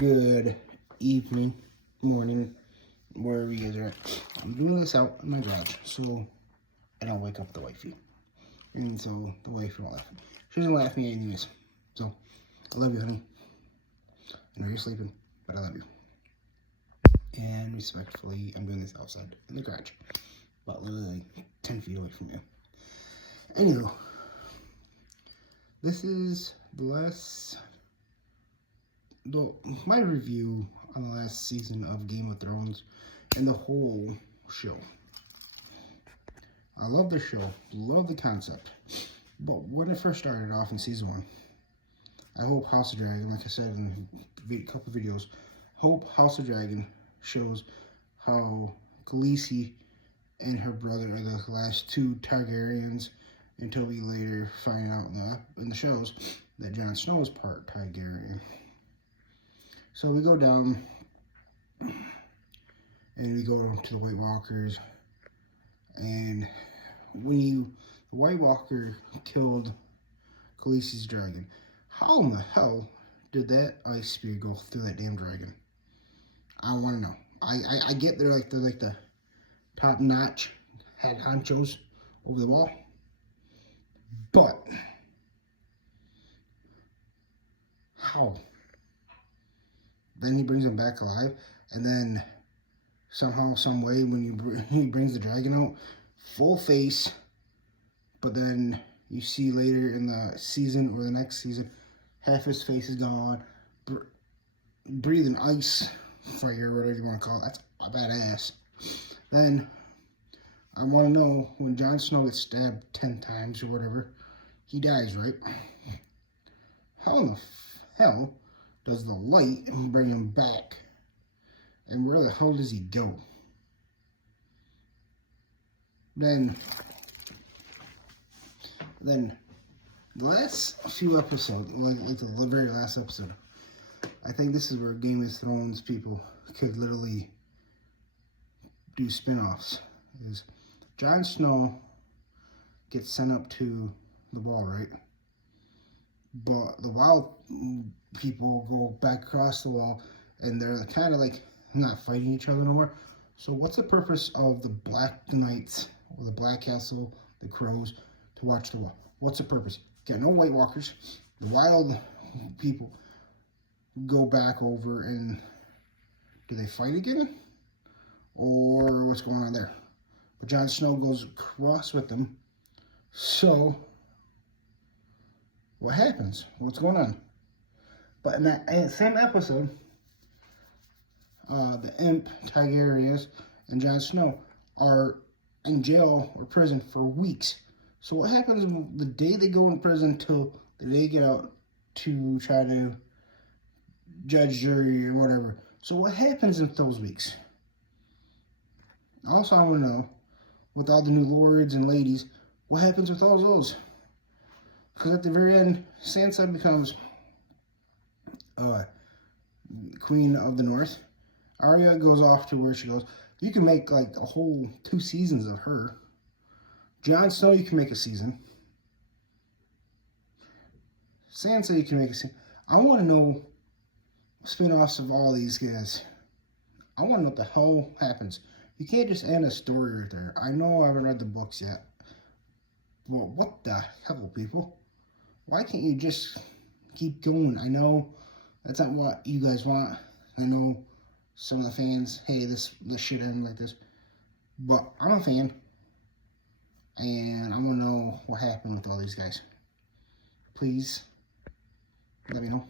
Good evening, morning, wherever you guys are at. I'm doing this out in my garage so I don't wake up the wifey. And so the wife won't laugh. She doesn't laugh at me anyways. So I love you, honey. I know you're sleeping, but I love you. And respectfully, I'm doing this outside in the garage, about literally 10 feet away from you. Anywho, this is my review on the last season of Game of Thrones and the whole show. I love the show, love the concept, but when it first started off in season 1, I hope House of Dragon, like I said in a couple videos, hope House of Dragon shows how Khaleesi and her brother are the last two Targaryens, until we later find out in the shows that Jon Snow is part Targaryen. So we go down and we go to the White Walkers, and the White Walker killed Khaleesi's dragon. How in the hell did that ice spear go through that damn dragon? I want to know. I get they're like the top notch head honchos over the wall, but how? Then he brings him back alive, and then somehow, some way, when he brings the dragon out, full face, but then you see later in the season or the next season, half his face is gone, breathing ice fire, whatever you want to call it. That's a badass. Then I want to know, when Jon Snow gets stabbed 10 times or whatever, he dies, right? How in the hell does the light bring him back? And where the hell does he go? Then the last few episodes, like the very last episode, I think this is where Game of Thrones people could literally do spin-offs. Is Jon Snow gets sent up to the wall, right? But the wild people go back across the wall, and they're kind of like not fighting each other no more. So what's the purpose of the Black Knights, or the Black Castle, the Crows, to watch the wall? What's the purpose? Got no White Walkers. The wild people go back over, and do they fight again? Or what's going on there? But Jon Snow goes across with them. So what happens? What's going on? But in that same episode, the Imp Targaryens and Jon Snow are in jail or prison for weeks. So what happens the day they go in prison till the day they get out to try to judge, jury, or whatever? So what happens in those weeks? Also, I want to know, with all the new lords and ladies, what happens with all those? Because at the very end, Sansa becomes Queen of the North. Arya goes off to where she goes. You can make like a whole 2 seasons of her. Jon Snow, you can make a season. Sansa, you can make a season. I want to know spin-offs of all these guys. I want to know what the hell happens. You can't just end a story right there. I know I haven't read the books yet. But what the hell, people? Why can't you just keep going? I know that's not what you guys want. I know some of the fans, hey, this should end like this. But I'm a fan, and I want to know what happened with all these guys. Please let me know.